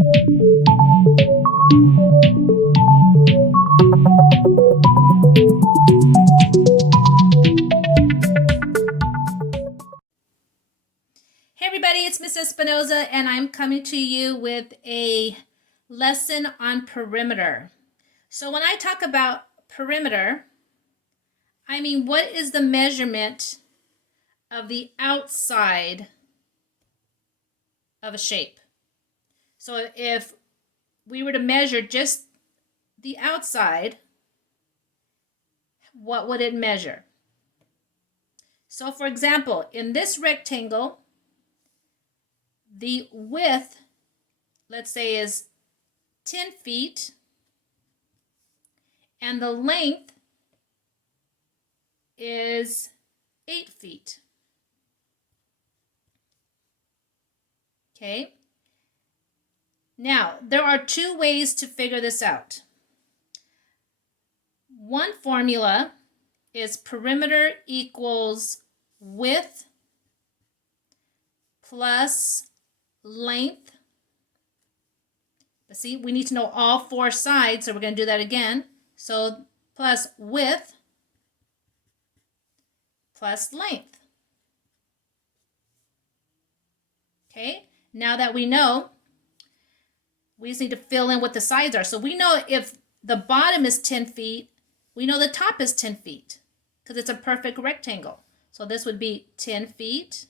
Hey everybody, it's Miss Espinosa, and I'm coming to you with a lesson on perimeter. So when I talk about perimeter, I mean what is the measurement of the outside of a shape? So if we were to measure just the outside, what would it measure? So for example, in this rectangle, the width, let's say, is 10 feet, and the length is 8 feet. Okay. Now, there are two ways to figure this out. One formula is perimeter equals width plus length. But see, we need to know all four sides, so we're going to do that again. So plus width plus length. Okay, now that we know, we just need to fill in what the sides are. So we know if the bottom is 10 feet, we know the top is 10 feet because it's a perfect rectangle. So this would be 10 feet.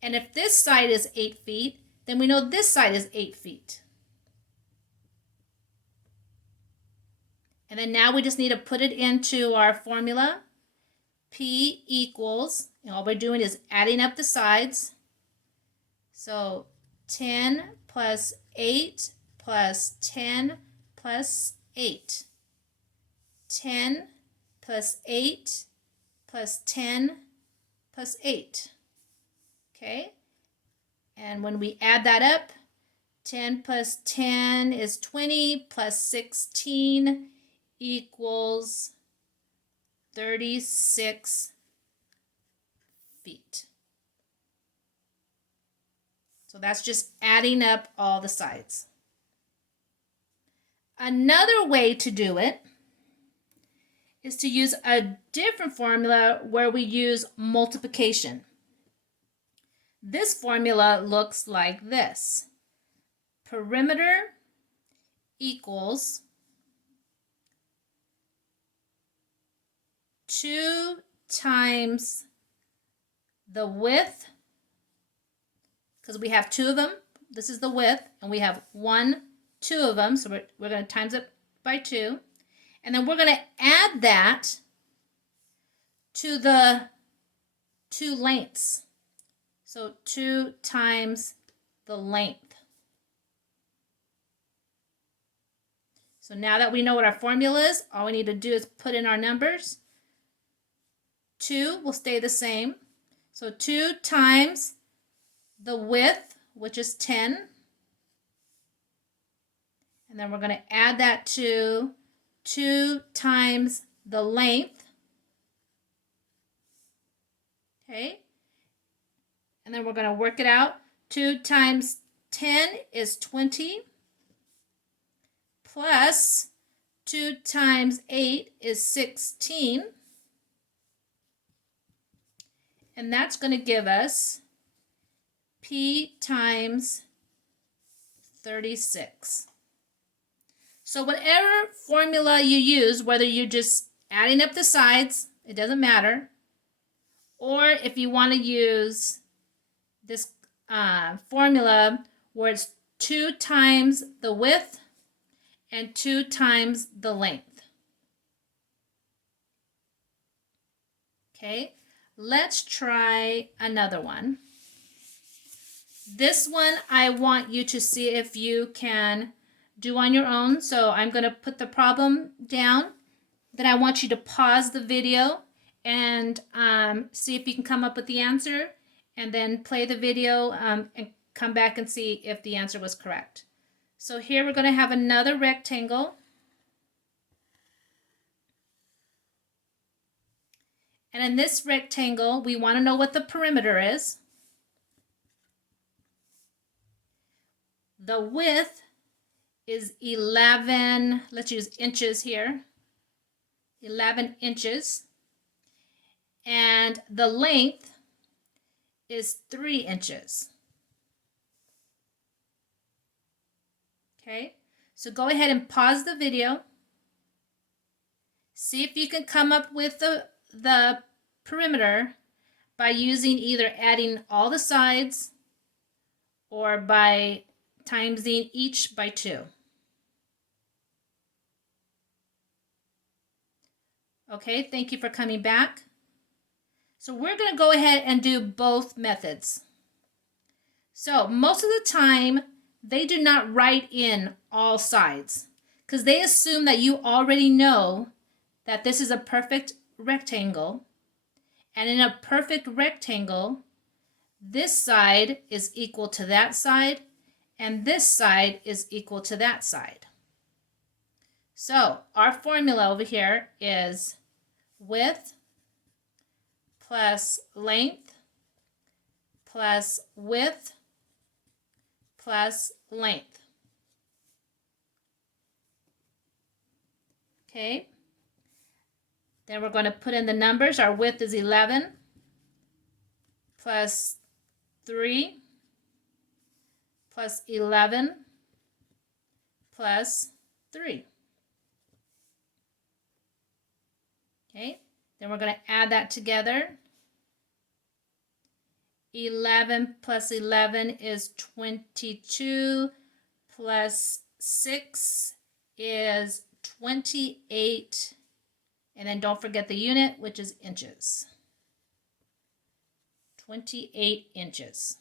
And if this side is 8 feet, then we know this side is 8 feet. And then now we just need to put it into our formula. P equals, and all we're doing is adding up the sides. So 10 plus 8 plus 10 plus 8. 10 plus 8 plus 10 plus 8. Okay? And when we add that up, 10 plus 10 is 20 plus 16 equals 36 feet. So that's just adding up all the sides. Another way to do it is to use a different formula where we use multiplication. This formula looks like this. Perimeter equals 2 times the width, because we have two of them. This is the width, and we have 2 of them, so we're going to times it by 2. And then we're going to add that to the 2 lengths. So 2 times the length. So now that we know what our formula is, all we need to do is put in our numbers. 2 will stay the same. So 2 times the width, which is 10. And then we're going to add that to 2 times the length. Okay. And then we're going to work it out. 2 times 10 is 20. Plus 2 times 8 is 16. And that's going to give us P times 36. So whatever formula you use, whether you're just adding up the sides, it doesn't matter. Or if you want to use this formula where it's 2 times the width and 2 times the length. Okay, let's try another one. This one I want you to see if you can do on your own. So I'm going to put the problem down. Then I want you to pause the video and see if you can come up with the answer, and then play the video and come back and see if the answer was correct. So here we're going to have another rectangle. And in this rectangle, we want to know what the perimeter is. the width is 11, let's use inches here, 11 inches. And the length is 3 inches. Okay, so go ahead and pause the video. See if you can come up with the perimeter by using either adding all the sides or by timesing each by 2. Okay, thank you for coming back. So we're going to go ahead and do both methods. So most of the time, they do not write in all sides because they assume that you already know that this is a perfect rectangle. And in a perfect rectangle, this side is equal to that side, and this side is equal to that side. So our formula over here is width plus length plus width plus length. Okay. Then we're going to put in the numbers. Our width is 11 plus 3 plus 11 plus 3. Okay, then we're going to add that together. 11 plus 11 is 22 plus 6 is 28. And then don't forget the unit, which is inches. 28 inches.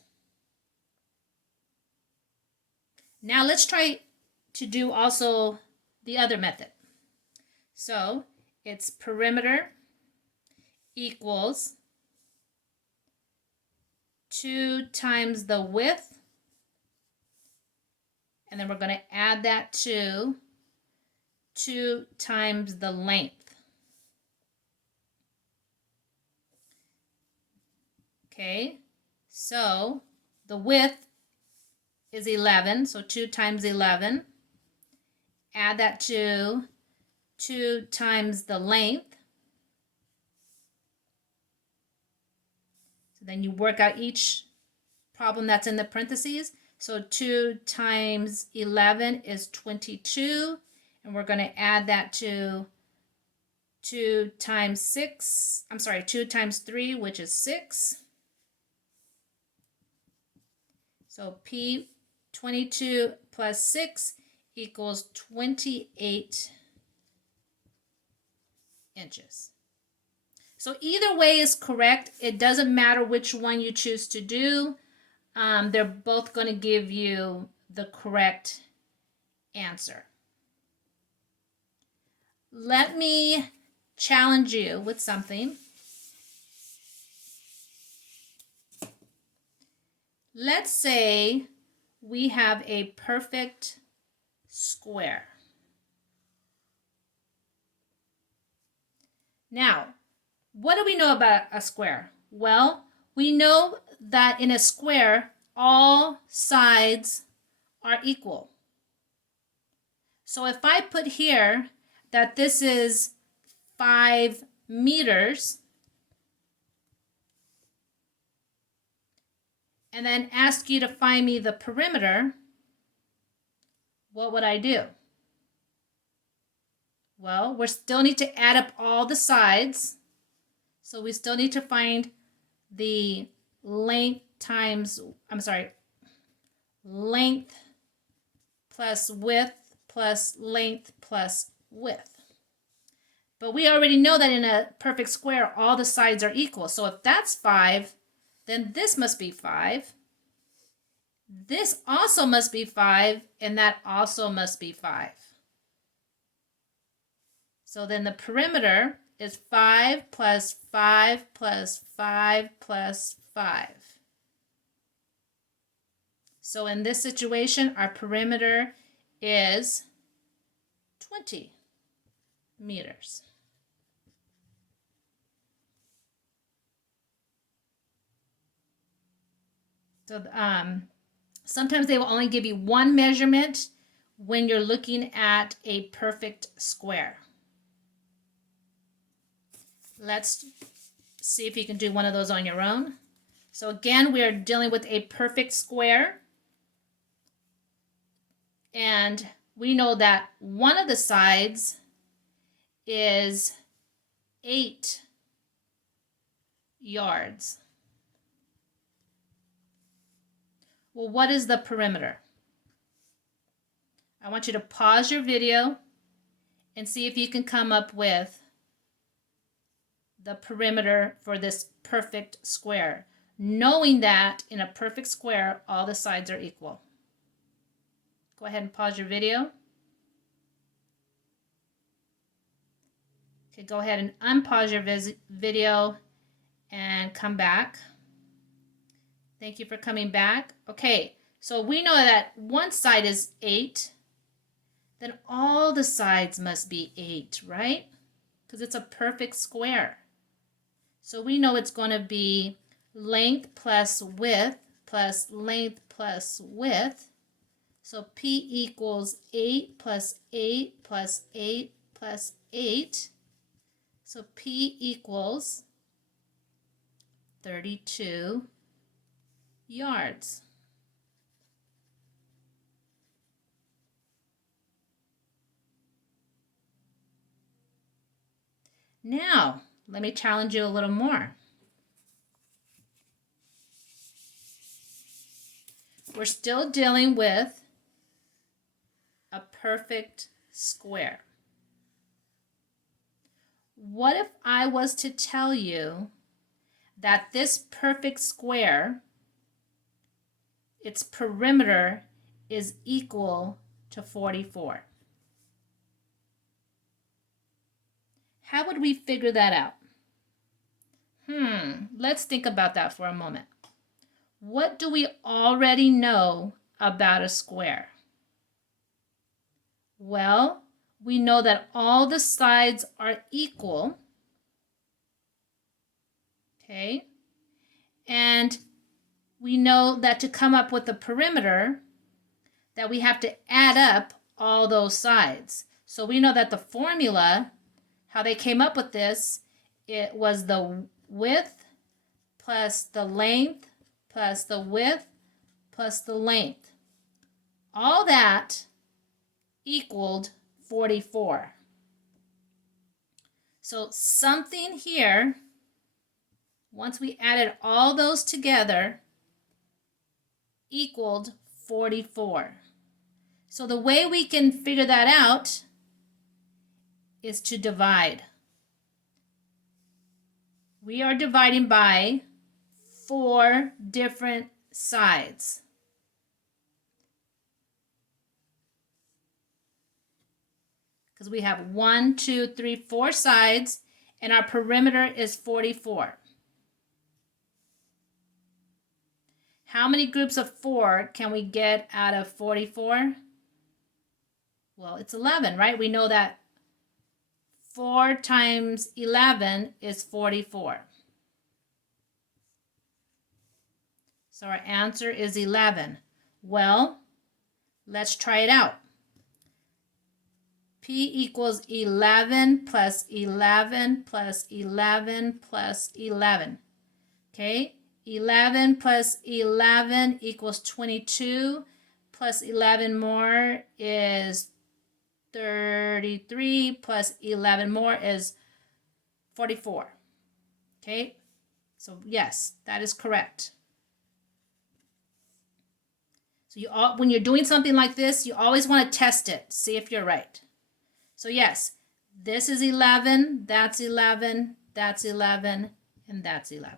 Now let's try to do also the other method. So it's perimeter equals 2 times the width, and then we're going to add that to 2 times the length. Okay, so the width is 11, so 2 times 11. Add that to 2 times the length. So then you work out each problem that's in the parentheses. So 2 times 11 is 22, and we're going to add that to 2 times 6, 2 times 3, which is 6. So P 22 plus 6 equals 28 inches. So either way is correct. It doesn't matter which one you choose to do. They're both going to give you the correct answer. Let me challenge you with something. Let's say we have a perfect square. Now, what do we know about a square? Well, we know that in a square, all sides are equal. So if I put here that this is 5 meters, and then ask you to find me the perimeter, what would I do? Well, we still need to add up all the sides. So we still need to find the length plus width plus length plus width. But we already know that in a perfect square, all the sides are equal. So if that's 5, then this must be 5. This also must be 5, and that also must be 5. So then the perimeter is 5 plus 5 plus 5 plus 5. So in this situation, our perimeter is 20 meters. So Sometimes they will only give you one measurement when you're looking at a perfect square. Let's see if you can do one of those on your own. So again, we are dealing with a perfect square. And we know that one of the sides is 8 yards. Well, what is the perimeter? I want you to pause your video and see if you can come up with the perimeter for this perfect square, knowing that in a perfect square, all the sides are equal. Go ahead and pause your video. Okay, go ahead and unpause your video and come back. Thank you for coming back. Okay, so we know that one side is 8. Then all the sides must be 8, right? Because it's a perfect square. So we know it's going to be length plus width plus length plus width. So P equals 8 plus 8 plus 8 plus 8. So P equals 32 yards. Now, let me challenge you a little more. We're still dealing with a perfect square. What if I was to tell you that this perfect square, its perimeter is equal to 44? How would we figure that out? Let's think about that for a moment. What do we already know about a square? Well, we know that all the sides are equal. Okay? And we know that to come up with the perimeter, that we have to add up all those sides. So we know that the formula, how they came up with this, it was the width plus the length plus the width plus the length. All that equaled 44. So something here, once we added all those together, equaled 44. So the way we can figure that out is to divide. We are dividing by 4 different sides. Because we have 1, 2, 3, 4 sides, and our perimeter is 44. How many groups of 4 can we get out of 44? Well, it's 11, right? We know that 4 times 11 is 44. So our answer is 11. Well, let's try it out. P equals 11 plus 11 plus 11 plus 11. Okay, 11 plus 11 equals 22, plus 11 more is 33, plus 11 more is 44. Okay, so yes, that is correct. So when you're doing something like this, you always want to test it, see if you're right. So yes, this is 11, that's 11, that's 11, and that's 11.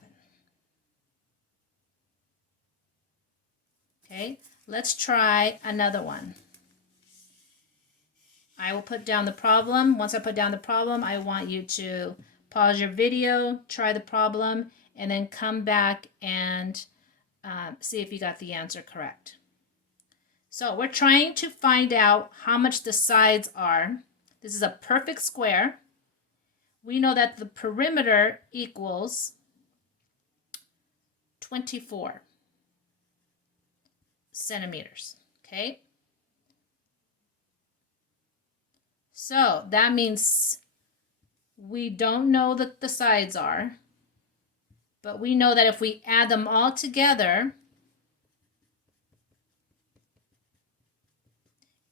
Okay, let's try another one. I will put down the problem. Once I put down the problem, I want you to pause your video, try the problem, and then come back and see if you got the answer correct. So we're trying to find out how much the sides are. This is a perfect square. We know that the perimeter equals 24. centimeters. Okay. So that means we don't know what the sides are, but we know that if we add them all together,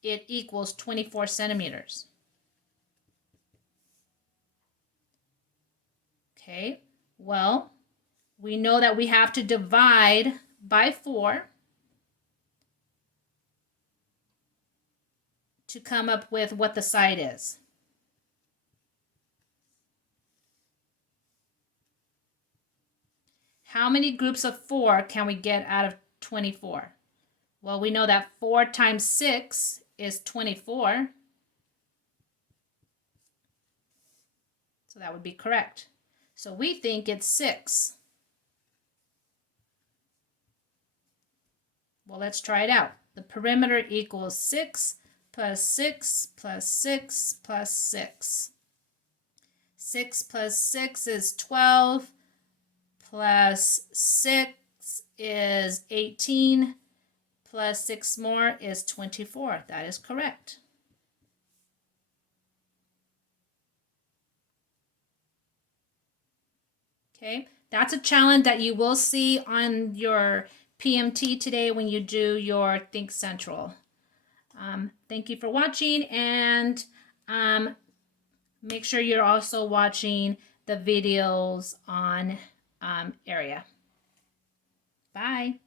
it equals 24 centimeters. Okay, well, we know that we have to divide by 4 to come up with what the side is. How many groups of 4 can we get out of 24? Well, we know that 4 times 6 is 24. So that would be correct. So we think it's 6. Well, let's try it out. The perimeter equals 6 plus 6 plus 6 plus 6. 6 plus 6 is 12, plus 6 is 18, plus 6 more is 24. That is correct. Okay, that's a challenge that you will see on your PMT today when you do your Think Central. Thank you for watching, and make sure you're also watching the videos on area. Bye.